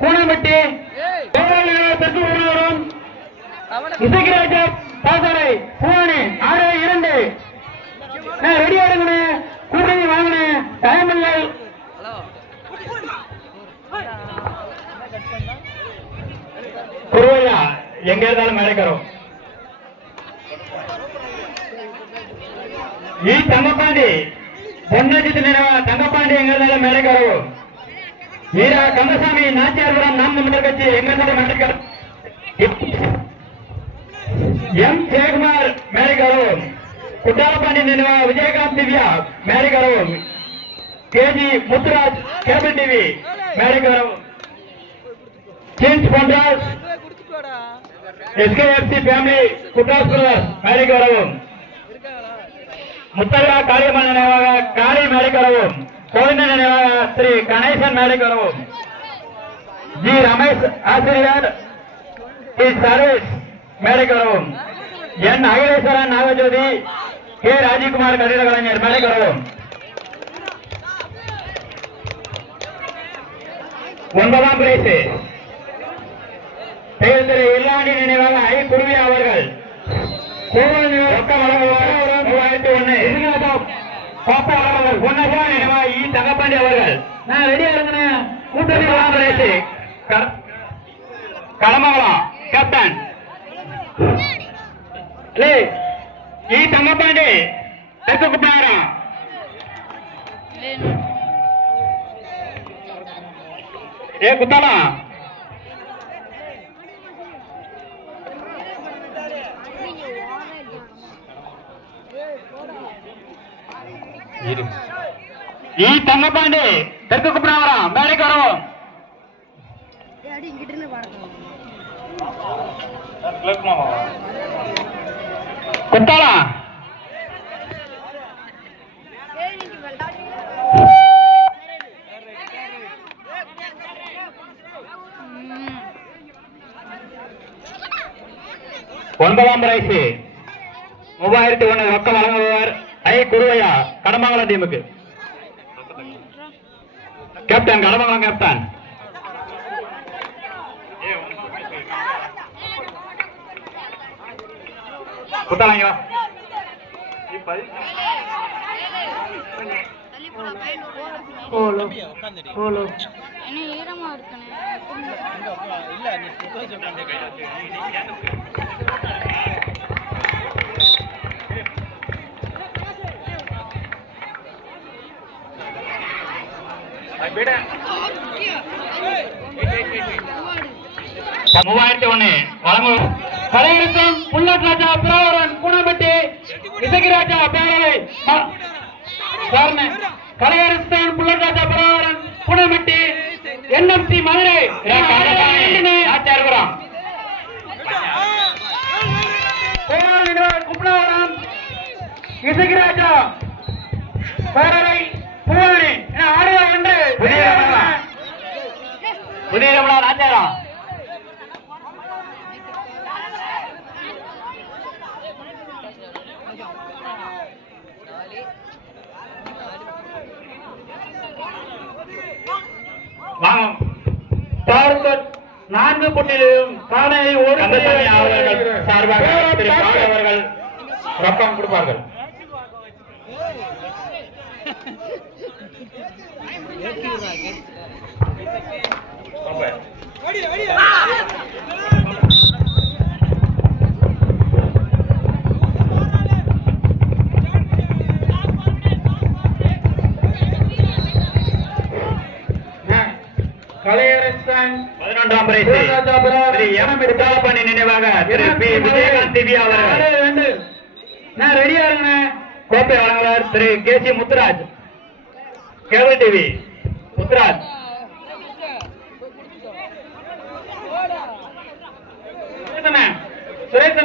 கூனம்பட்டி இசைக்கிராஜா பாசறை பூவானி 6-2 ரெடியா இருங்க. கூட்டணி வாங்கின டைம் இல்லை. குருவையா எங்க இருந்தாலும் மேடைக்கிறோம். ಈ ತಂಗಪಾಂಡಿ பொன்னஜித்து நினைவா தங்கப்பாண்டி எங்க இருந்தாலும் மேடைக்கிறோம். வீரா கந்தசாமி நாச்சியார்புரம் நாம் தமிழர் கட்சி எங்க இருந்தாலும் மேடைக்கிறோம். எம் ஜெயக்குமார் மேடைக்கிறோம். குட்டாலப்பாண்டி நினைவா விஜயகாந்த் திவ்யா மேடைக்கிறோம். கேஜி முத்துராஜ் கேபிள் டிவி மேடைக்கிறோம். James Ponraj SKFC family Kuttas brothers மேடைக்கிறோம். முத்தல்லா காளியம்மன் நினைவாக காளி மேடைக்கிறோம். கோவிந்த நினைவாக ஸ்ரீ கணேசன் மேடைக்கிறோம். ஜி ரமேஷ் ஆசிரியர் சர்வீஸ் மேடைக்கிறோம். என் அகிலேஸ்வரன் நாகஜோதி கே ராஜீவ்குமார் கட்டிட கலைஞர் மேடைக்கிறோம். 9ஆம் பிரைஸ் திரு இல்லாண்டி நினைவாக ஐ குருவியா அவர்கள் தங்கப்பாண்டி அவர்கள் கூட்டணி களமங்கலம் கேப்டன் இ தங்கப்பாண்டி தெற்கு குப்பநாயரம் ஏ குத்தாலம் ఈ తమ్మపాండి తెరకు కుప్పనవరం మేడకరం కుట్టాల ஒன்பதாம் பிரைஸ் 3001 ரொக்கம் வழங்குபவர் ஐ குருவையா கடமங்கலம் டீமுக்கு கேப்டன் கடமங்கலம் கேப்டன் குத்தாலாங்க வழங்கும் கலையரசன் புல்லட் ராஜா பிரவரன் கூனம்பட்டி இசைக்கிராஜா பேரவை கலையரசன் புல்லட் ராஜா பிரவரன் கூனம்பட்டி என்எம்சி மதுரை ஆச்சாரபுரம் குப்பனாவரம் இசைக்கிராஜா பேரவை பூவானி ஆடுவார் என்று புதிய ஆச்சாரம் நான்கு புள்ளியிலும் காணையை அவர்கள் சார்பாக அவர்கள் ரொக்கம் கொடுப்பார்கள். கலையரசன் 11ஆம் பிரைஸ் திரு எம் குட்டாலப்பாண்டி நினைவாக திரு பி விஜயகாந்த் திவ்யா அவர்கள் ரெடியா இருங்க. கோப்பை வழங்குவார் திரு கேசி முத்துராஜ் கேபிள் டிவி முத்துராஜ் சுரேஷ்